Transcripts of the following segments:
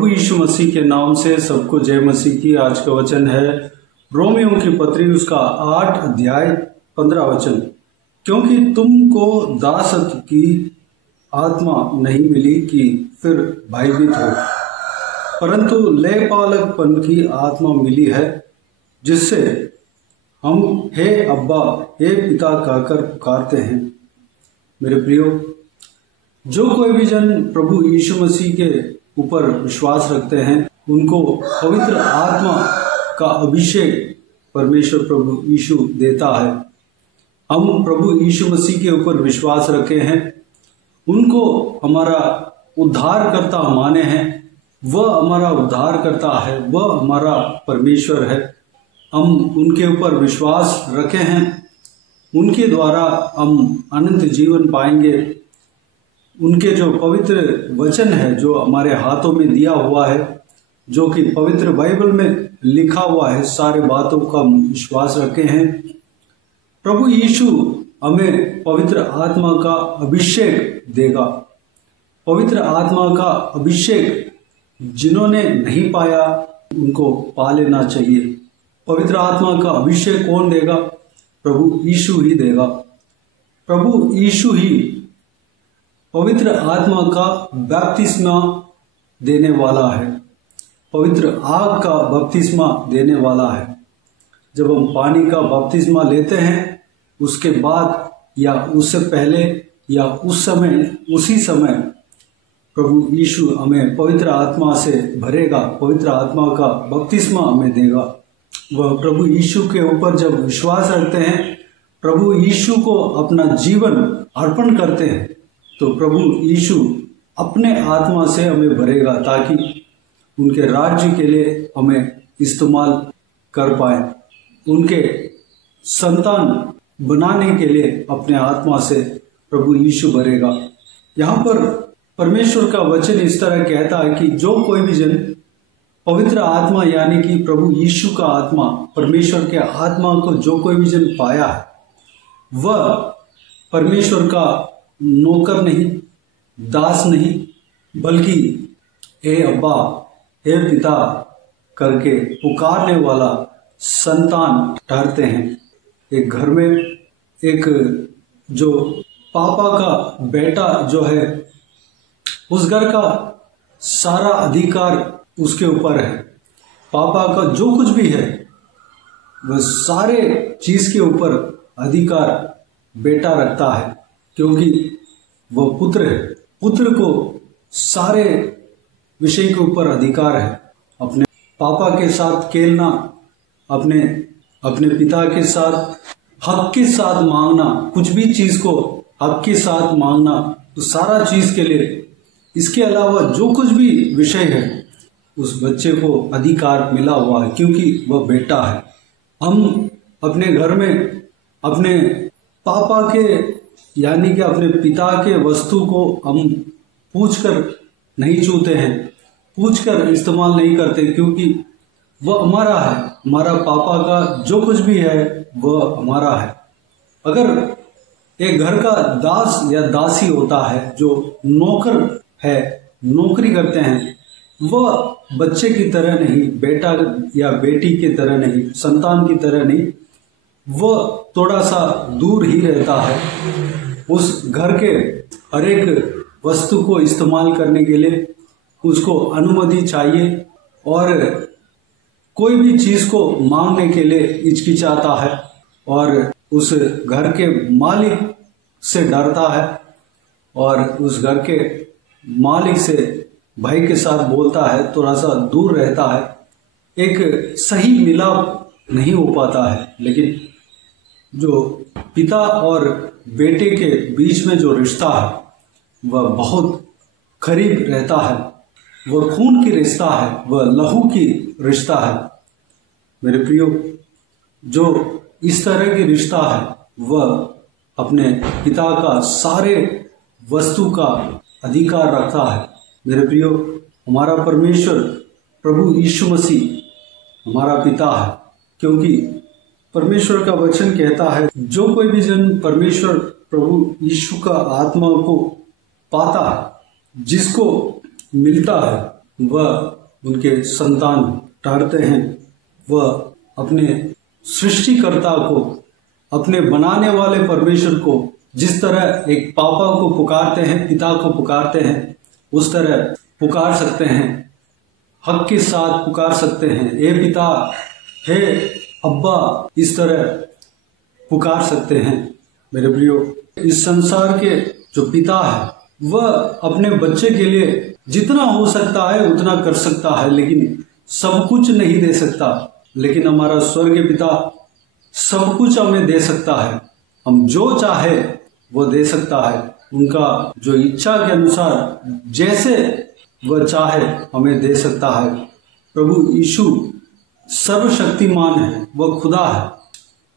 प्रभु यीशु मसीह के नाम से सबको जय मसीह की। आज का वचन है रोमियों की पत्री उसका 8 अध्याय 15 वचन। क्योंकि तुमको दासत्व की आत्मा नहीं मिली कि फिर भयभीत हो, परंतु लेपालकपन की आत्मा मिली है, जिससे हम हे अब्बा हे पिता कहकर पुकारते हैं। मेरे प्रियो, जो कोई भी जन प्रभु यीशु मसीह के ऊपर विश्वास रखते हैं, उनको पवित्र आत्मा का अभिषेक परमेश्वर प्रभु यीशु देता है। हम प्रभु यीशु मसीह के ऊपर विश्वास रखे हैं, उनको हमारा उद्धारकर्ता माने हैं, वह हमारा उद्धारकर्ता है, वह हमारा परमेश्वर है। हम उनके ऊपर विश्वास रखे हैं, उनके द्वारा हम अनंत जीवन पाएंगे। उनके जो पवित्र वचन है, जो हमारे हाथों में दिया हुआ है, जो कि पवित्र बाइबल में लिखा हुआ है, सारे बातों का हम विश्वास रखे हैं। प्रभु यीशु हमें पवित्र आत्मा का अभिषेक देगा। पवित्र आत्मा का अभिषेक जिन्होंने नहीं पाया, उनको पा लेना चाहिए। पवित्र आत्मा का अभिषेक कौन देगा? प्रभु यीशु ही देगा। प्रभु यीशु ही पवित्र आत्मा का बपतिस्मा देने वाला है, पवित्र आग का बपतिस्मा देने वाला है। जब हम पानी का बपतिस्मा लेते हैं, उसके बाद या उससे पहले या उस समय, उसी समय प्रभु यीशु हमें पवित्र आत्मा से भरेगा, पवित्र आत्मा का बपतिस्मा हमें देगा। वह प्रभु यीशु के ऊपर जब विश्वास रखते हैं, प्रभु यीशु को अपना जीवन अर्पण करते हैं, तो प्रभु यीशु अपने आत्मा से हमें भरेगा, ताकि उनके राज्य के लिए हमें इस्तेमाल कर पाए। उनके संतान बनाने के लिए अपने आत्मा से प्रभु यीशु भरेगा। यहाँ पर परमेश्वर का वचन इस तरह कहता है कि जो कोई भी जन पवित्र आत्मा यानी कि प्रभु यीशु का आत्मा, परमेश्वर के आत्मा को जो कोई भी जन पाया है, वह परमेश्वर का नौकर नहीं, दास नहीं, बल्कि हे अब्बा हे पिता करके पुकारने वाला संतान ठहरते हैं। एक घर में एक जो पापा का बेटा जो है, उस घर का सारा अधिकार उसके ऊपर है। पापा का जो कुछ भी है, वह सारे चीज के ऊपर अधिकार बेटा रखता है, क्योंकि वह पुत्र है। पुत्र को सारे विषय के ऊपर अधिकार है। अपने पापा के साथ खेलना, अपने पिता के साथ हक के साथ मांगना, कुछ भी चीज को हक के साथ मांगना, तो सारा चीज के लिए, इसके अलावा जो कुछ भी विषय है, उस बच्चे को अधिकार मिला हुआ है, क्योंकि वह बेटा है। हम अपने घर में अपने पापा के यानी कि अपने पिता के वस्तु को हम पूछकर नहीं छूते हैं, पूछकर इस्तेमाल नहीं करते, क्योंकि वह हमारा है। हमारा पापा का जो कुछ भी है वह हमारा है। अगर एक घर का दास या दासी होता है, जो नौकर है, नौकरी करते हैं, वह बच्चे की तरह नहीं, बेटा या बेटी की तरह नहीं, संतान की तरह नहीं, वह थोड़ा सा दूर ही रहता है। उस घर के हर एक वस्तु को इस्तेमाल करने के लिए उसको अनुमति चाहिए, और कोई भी चीज को मांगने के लिए हिचकिचाता है, और उस घर के मालिक से डरता है, और उस घर के मालिक से भाई के साथ बोलता है, थोड़ा सा दूर रहता है। एक सही मिलाप नहीं हो पाता है। लेकिन जो पिता और बेटे के बीच में जो रिश्ता है, वह बहुत करीब रहता है। वह खून की रिश्ता है, वह लहू की रिश्ता है। मेरे प्रियो, जो इस तरह की रिश्ता है, वह अपने पिता का सारे वस्तु का अधिकार रखता है। मेरे प्रियो, हमारा परमेश्वर प्रभु यीशु मसीह हमारा पिता है, क्योंकि परमेश्वर का वचन कहता है, जो कोई भी जन परमेश्वर प्रभु यीशु का आत्मा को पाता है, जिसको मिलता है, वह उनके संतान ठहरते हैं। वह अपने सृष्टिकर्ता को, अपने बनाने वाले परमेश्वर को जिस तरह एक पापा को पुकारते हैं, पिता को पुकारते हैं, उस तरह पुकार सकते हैं, हक के साथ पुकार सकते हैं। ए पिता, हे अब्बा, इस तरह पुकार सकते हैं। मेरे प्रियो, इस संसार के जो पिता है वह अपने बच्चे के लिए जितना हो सकता है उतना कर सकता है, लेकिन सब कुछ नहीं दे सकता। लेकिन हमारा स्वर्गीय पिता सब कुछ हमें दे सकता है। हम जो चाहे वो दे सकता है। उनका जो इच्छा के अनुसार जैसे वह चाहे हमें दे सकता है। प्रभु यीशु सर्वशक्तिमान है, वह खुदा है।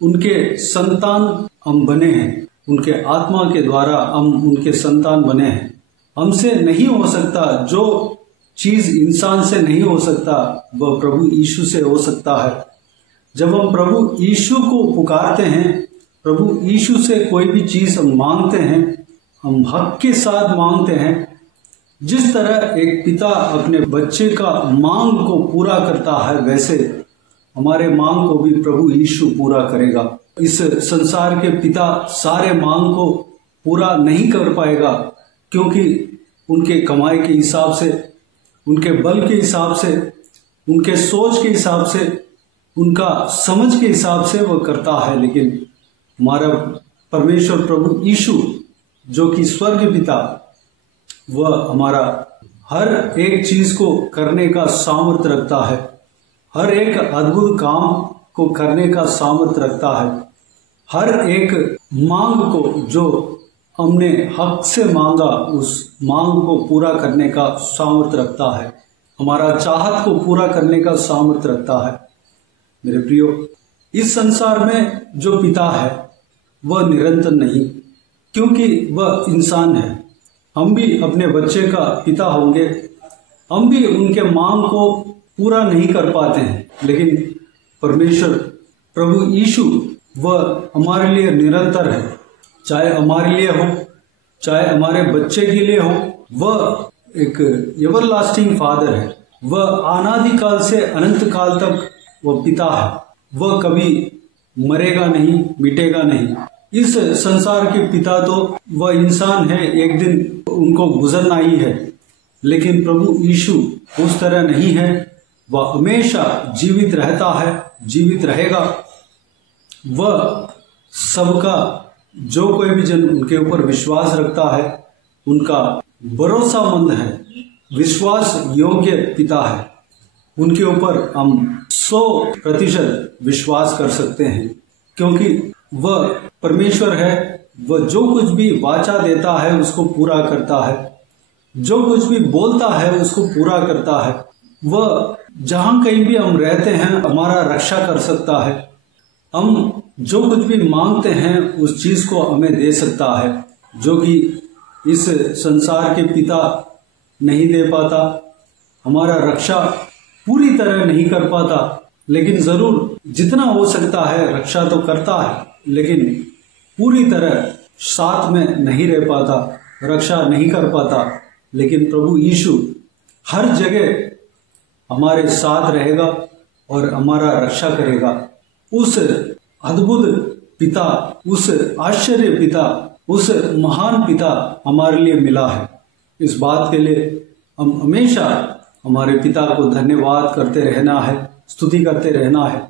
उनके संतान हम बने हैं, उनके आत्मा के द्वारा हम उनके संतान बने हैं। हमसे नहीं हो सकता, जो चीज इंसान से नहीं हो सकता वह प्रभु यीशु से हो सकता है। जब हम प्रभु यीशु को पुकारते हैं, प्रभु यीशु से कोई भी चीज हम मांगते हैं, हम हक के साथ मांगते हैं। जिस तरह एक पिता अपने बच्चे का मांग को पूरा करता है, वैसे हमारे मांग को भी प्रभु यीशु पूरा करेगा। इस संसार के पिता सारे मांग को पूरा नहीं कर पाएगा, क्योंकि उनके कमाई के हिसाब से, उनके बल के हिसाब से, उनके सोच के हिसाब से, उनका समझ के हिसाब से वह करता है। लेकिन हमारा परमेश्वर प्रभु यीशु जो कि स्वर्ग पिता, वह हमारा हर एक चीज को करने का सामर्थ्य रखता है। हर एक अद्भुत काम को करने का सामर्थ्य रखता है। हर एक मांग को जो हमने हक से मांगा, उस मांग को पूरा करने का सामर्थ्य रखता है। हमारा चाहत को पूरा करने का सामर्थ्य रखता है। मेरे प्रियो, इस संसार में जो पिता है वह निरंतर नहीं, क्योंकि वह इंसान है। हम भी अपने बच्चे का पिता होंगे, हम भी उनके मांग को पूरा नहीं कर पाते हैं, लेकिन परमेश्वर प्रभु यीशु वह हमारे लिए निरंतर है। चाहे हमारे लिए हो, चाहे हमारे बच्चे के लिए हो, वह एक एवरलास्टिंग फादर है। वह अनादिकाल से अनंत काल तक वह पिता है। वह कभी मरेगा नहीं, मिटेगा नहीं। इस संसार के पिता तो वह इंसान है, एक दिन उनको गुजरना ही है, लेकिन प्रभु यीशु उस तरह नहीं है। वह हमेशा जीवित रहता है, जीवित रहेगा। वह सबका, जो कोई भी जन उनके ऊपर विश्वास रखता है, उनका भरोसामंद है, विश्वास योग्य पिता है। उनके ऊपर हम 100% विश्वास कर सकते हैं, क्योंकि वह परमेश्वर है। वह जो कुछ भी वाचा देता है उसको पूरा करता है, जो कुछ भी बोलता है उसको पूरा करता है। वह जहां कहीं भी हम रहते हैं हमारा रक्षा कर सकता है। हम जो कुछ भी मांगते हैं उस चीज को हमें दे सकता है, जो कि इस संसार के पिता नहीं दे पाता। हमारा रक्षा पूरी तरह नहीं कर पाता, लेकिन जरूर जितना हो सकता है रक्षा तो करता है, लेकिन पूरी तरह साथ में नहीं रह पाता, रक्षा नहीं कर पाता। लेकिन प्रभु यीशु हर जगह हमारे साथ रहेगा और हमारा रक्षा करेगा। उस अद्भुत पिता, उस आश्चर्य पिता, उस महान पिता हमारे लिए मिला है। इस बात के लिए हम हमेशा हमारे पिता को धन्यवाद करते रहना है, स्तुति करते रहना है।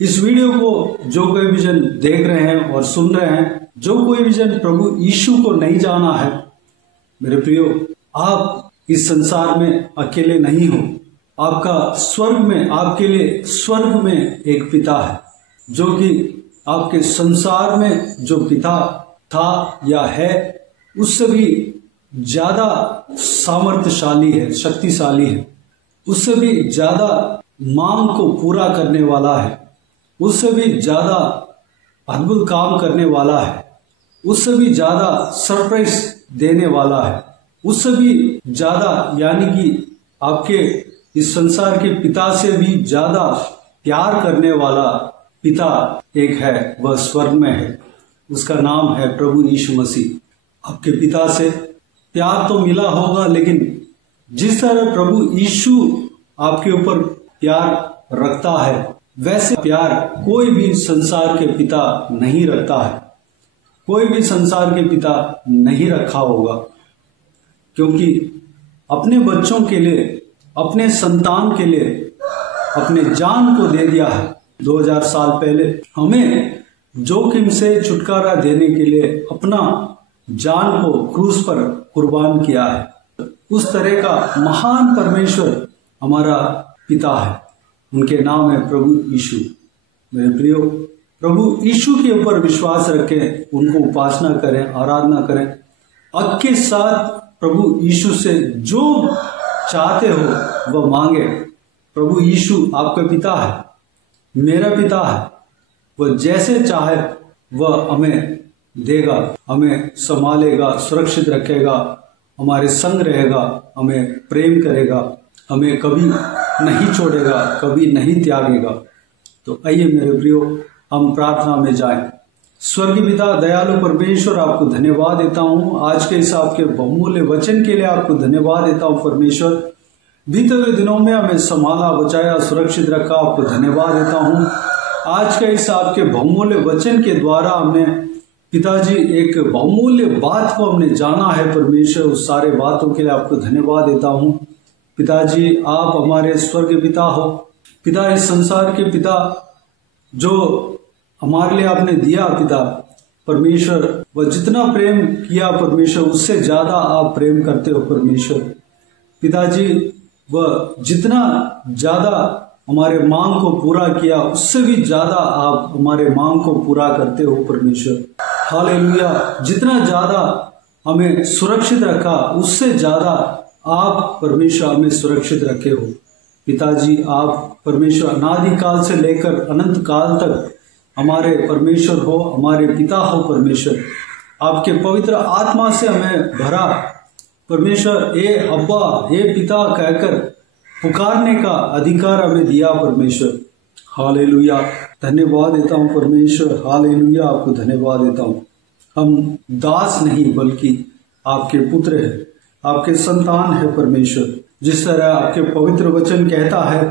इस वीडियो को जो कोई भी जन देख रहे हैं और सुन रहे हैं, जो कोई भी जन प्रभु यीशु को नहीं जाना है, मेरे प्रियो, आप इस संसार में अकेले नहीं हो। आपका स्वर्ग में, आपके लिए स्वर्ग में एक पिता है, जो कि आपके संसार में जो पिता था या है उससे भी ज्यादा सामर्थ्यशाली है, शक्तिशाली है। उससे भी ज्यादा मांग को पूरा करने वाला है, उससे भी ज्यादा अद्भुत काम करने वाला है, उससे भी ज्यादा सरप्राइज देने वाला है, उससे भी ज्यादा, यानी कि आपके इस संसार के पिता से भी ज्यादा प्यार करने वाला पिता एक है, वह स्वर्ग में है। उसका नाम है प्रभु यीशु मसीह। आपके पिता से प्यार तो मिला होगा, लेकिन जिस तरह प्रभु यीशु आपके ऊपर प्यार रखता है, वैसे प्यार कोई भी संसार के पिता नहीं रखता है, कोई भी संसार के पिता नहीं रखा होगा। क्योंकि अपने बच्चों के लिए, अपने संतान के लिए अपने जान को दे दिया है। 2000 साल पहले हमें जोखिम से छुटकारा देने के लिए अपना जान को क्रूस पर कुर्बान किया है। उस तरह का महान परमेश्वर हमारा पिता है, उनके नाम है प्रभु यीशु। मेरे प्रियो, प्रभु यीशु के ऊपर विश्वास रखें, उनको उपासना करें, आराधना करें। हक के साथ प्रभु यीशु से जो चाहते हो वह मांगे। प्रभु यीशु आपका पिता है, मेरा पिता है। वह जैसे चाहे वह हमें देगा, हमें संभालेगा, सुरक्षित रखेगा, हमारे संग रहेगा, हमें प्रेम करेगा, हमें कभी नहीं छोड़ेगा, कभी नहीं त्यागेगा। तो आइए मेरे प्रियो, हम प्रार्थना में जाएं। स्वर्गीय पिता, दयालु परमेश्वर, आपको धन्यवाद देता हूँ आज के इस आपके बहुमूल्य वचन के लिए। आपको धन्यवाद देता हूँ परमेश्वर, बीते हुए दिनों में हमें संभाला, बचाया, सुरक्षित रखा। आपको धन्यवाद देता हूँ आज के इस आपके बहुमूल्य वचन के द्वारा हमने पिताजी एक बहुमूल्य बात को हमने जाना है परमेश्वर। उस सारे बातों के लिए आपको धन्यवाद देता हूँ पिताजी। आप हमारे स्वर्ग पिता हो पिता, इस संसार के पिता जो हमारे लिए आपने दिया पिता परमेश्वर, वह जितना प्रेम किया परमेश्वर, उससे ज्यादा आप प्रेम करते हो परमेश्वर। पिताजी, वह जितना ज्यादा हमारे मांग को पूरा किया, उससे भी ज्यादा आप हमारे मांग को पूरा करते हो परमेश्वर। हालेलुया। जितना ज्यादा हमें सुरक्षित रखा, उससे ज्यादा आप परमेश्वर हमें सुरक्षित रखे हो पिताजी। आप परमेश्वर अनादि काल से लेकर अनंत काल तक हमारे परमेश्वर हो, हमारे पिता हो परमेश्वर। आपके पवित्र आत्मा से हमें भरा परमेश्वर, हे अब्बा, हे पिता कहकर पुकारने का अधिकार हमें दिया परमेश्वर। हालेलुया। धन्यवाद देता हूँ परमेश्वर। हालेलुया। आपको धन्यवाद देता हूँ। हम दास नहीं बल्कि आपके पुत्र हैं, आपके संतान है परमेश्वर। जिस तरह आपके पवित्र वचन कहता है,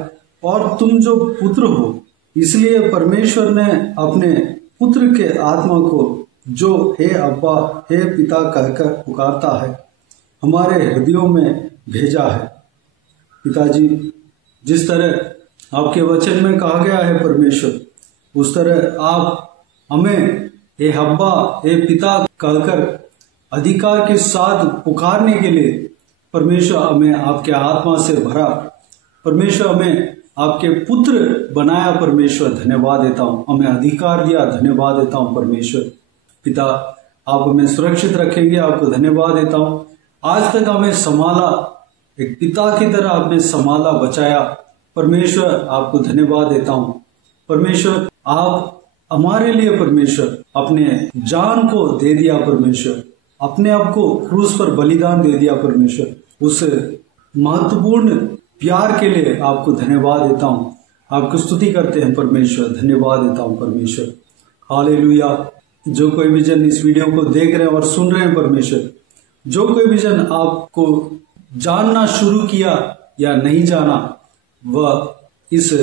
और तुम जो पुत्र हो, इसलिए परमेश्वर ने अपने पुत्र के आत्मा को, जो हे अब्बा, हे पिता कहकर पुकारता है, हमारे हृदयों में भेजा है पिताजी। जिस तरह आपके वचन में कहा गया है परमेश्वर, उस तरह आप हमें हे अब्बा, हे पिता कहकर अधिकार के साथ पुकारने के लिए परमेश्वर हमें आपके आत्मा से भरा। परमेश्वर हमें आपके पुत्र बनाया परमेश्वर। धन्यवाद देता हूँ, हमें अधिकार दिया। धन्यवाद देता हूँ परमेश्वर। पिता, आप हमें सुरक्षित रखेंगे। आपको धन्यवाद देता हूँ। आज तक हमें संभाला, एक पिता की तरह आपने संभाला, बचाया परमेश्वर। आपको धन्यवाद देता हूँ परमेश्वर। आप हमारे लिए परमेश्वर अपने जान को दे दिया परमेश्वर, अपने आप को क्रूस पर बलिदान दे दिया परमेश्वर। उस महत्वपूर्ण प्यार के लिए आपको धन्यवाद देता हूँ। आपको स्तुति करते हैं परमेश्वर। धन्यवाद देता हूँ परमेश्वर। हालेलुया। जो कोई भी जन इस वीडियो को देख रहे हैं और सुन रहे हैं परमेश्वर, जो कोई भी जन आपको जानना शुरू किया या नहीं जाना, वह इस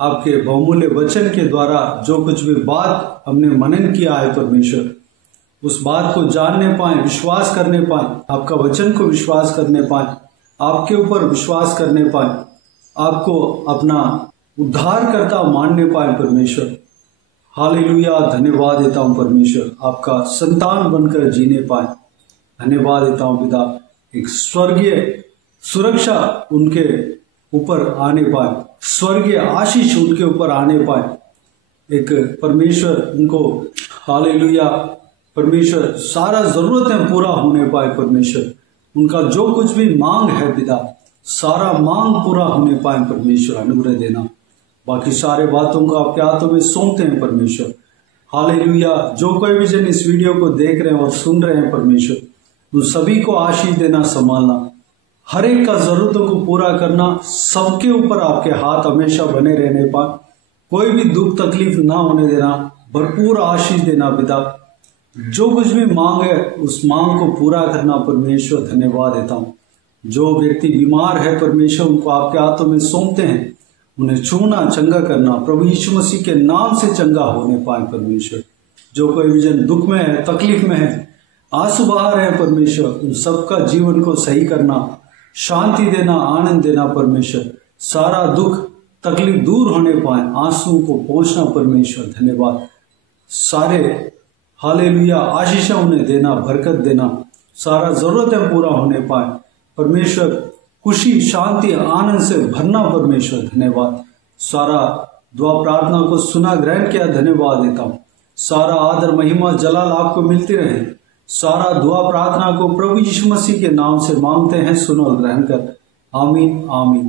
आपके बहुमूल्य वचन के द्वारा जो कुछ भी बात हमने मनन किया है परमेश्वर, उस बात को जानने पाए, विश्वास करने पाए, आपका वचन को विश्वास करने पाए, आपके ऊपर विश्वास करने पाए, आपको अपना उद्धारकर्ता मानने पाए परमेश्वर। हालेलुया। धन्यवाद देता हूँ परमेश्वर, आपका संतान बनकर जीने पाए। धन्यवाद देता हूँ पिता, एक स्वर्गीय सुरक्षा उनके ऊपर आने पाए, स्वर्गीय आशीष उनके ऊपर आने पाए। एक परमेश्वर उनको, हालेलुया परमेश्वर, सारा जरूरतें पूरा होने पाए परमेश्वर। उनका जो कुछ भी मांग है पिता, सारा मांग पूरा होने पाए परमेश्वर। अनुग्रह देना। बाकी सारे बातों को आपके हाथों में सौंपते हैं परमेश्वर। हालेलुया। जो कोई भी जन इस वीडियो को देख रहे हैं और सुन रहे हैं परमेश्वर, उन सभी को आशीष देना, संभालना, हर एक का जरूरतों को पूरा करना। सबके ऊपर आपके हाथ हमेशा बने रहने पाए, कोई भी दुख तकलीफ ना होने देना, भरपूर आशीष देना पिता। जो कुछ भी मांग है उस मांग को पूरा करना परमेश्वर। धन्यवाद देता हूँ। जो व्यक्ति बीमार है परमेश्वर उनको आपके हाथों में सौंपते हैं, उन्हें छूना, चंगा करना, प्रभु यीशु मसीह के नाम से चंगा होने पाए परमेश्वर। जो कोई भी जन दुख में है, तकलीफ में है, आंसू बहा रहे हैं परमेश्वर, उन सबका जीवन को सही करना, शांति देना, आनंद देना परमेश्वर। सारा दुख तकलीफ दूर होने पाए, आंसू को पहुंचना परमेश्वर। धन्यवाद। सारे हालेलुया आशीषा उन्हें देना, बरकत देना, सारा जरूरतें पूरा होने पाए परमेश्वर। खुशी, शांति, आनंद से भरना परमेश्वर। धन्यवाद। सारा दुआ प्रार्थना को सुना, ग्रहण किया, धन्यवाद देता हूँ। सारा आदर, महिमा, जलाल आपको मिलती रहे। सारा दुआ प्रार्थना को प्रभु यीशु मसीह के नाम से मांगते हैं, सुनो और ग्रहण कर। आमीन आमीन।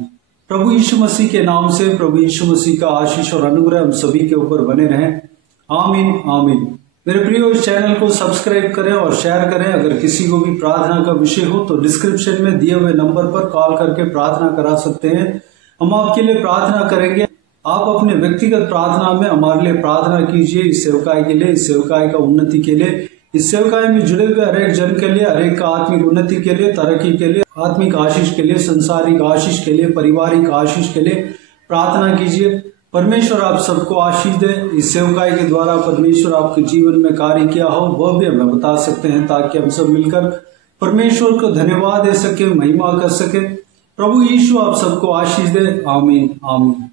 प्रभु यीशु मसीह के नाम से प्रभु यीशु मसीह का आशीष और अनुग्रह हम सभी के ऊपर बने रहें। आमीन आमीन। मेरे प्रियो, इस चैनल को सब्सक्राइब करें और शेयर करें। अगर किसी को भी प्रार्थना का विषय हो तो डिस्क्रिप्शन में दिए हुए नंबर पर कॉल करके प्रार्थना करा सकते हैं। हम आपके लिए प्रार्थना करेंगे। आप अपने व्यक्तिगत प्रार्थना में हमारे लिए प्रार्थना कीजिए, इस सेवकाई के लिए, इस सेवकाई का उन्नति के लिए, इस सेवकाई में जुड़े हुए हरेक जन के लिए, हरेक का आत्मिक उन्नति के लिए, तरक्की के लिए, आत्मिक आशीष के लिए, संसारिक आशीष के लिए, पारिवारिक आशीष के लिए प्रार्थना कीजिए। परमेश्वर आप सबको आशीष दे। इस सेवकाई के द्वारा परमेश्वर आपके जीवन में कार्य किया हो वह भी हमें बता सकते हैं, ताकि हम सब मिलकर परमेश्वर को धन्यवाद दे सके, महिमा कर सके। प्रभु यीशु आप सबको आशीष दे। आमीन आमीन।